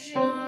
Jean.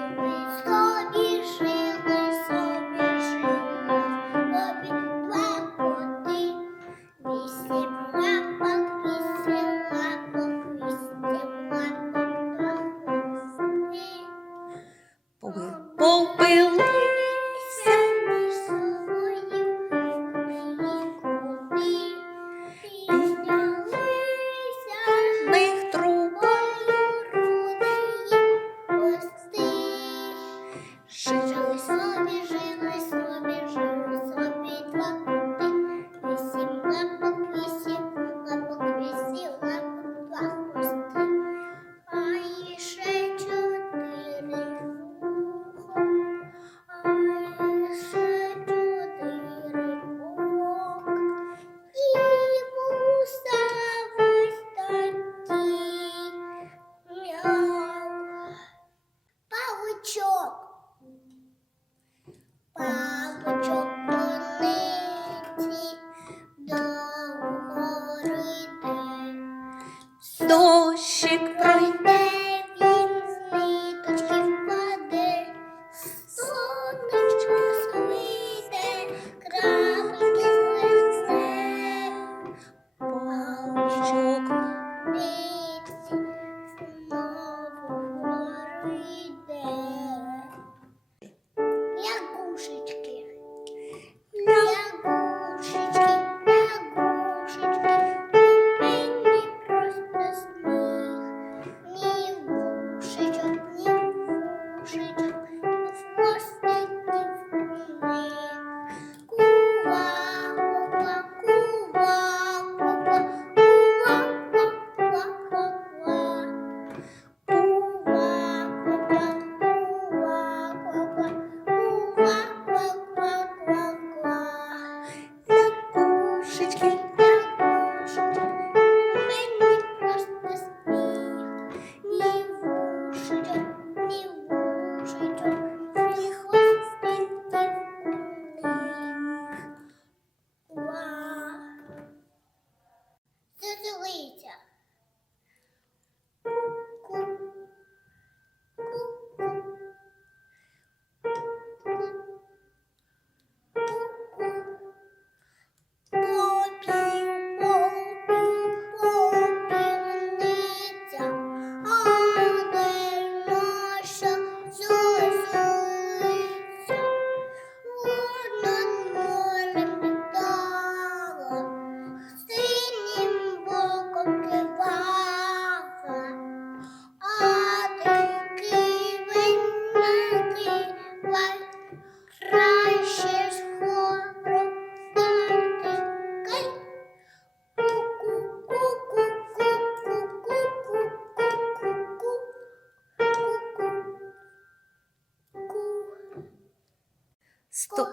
スト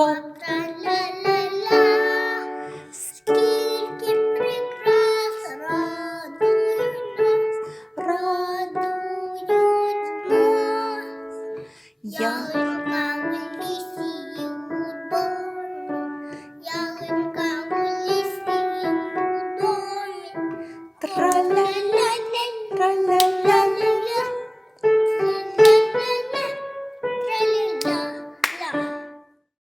con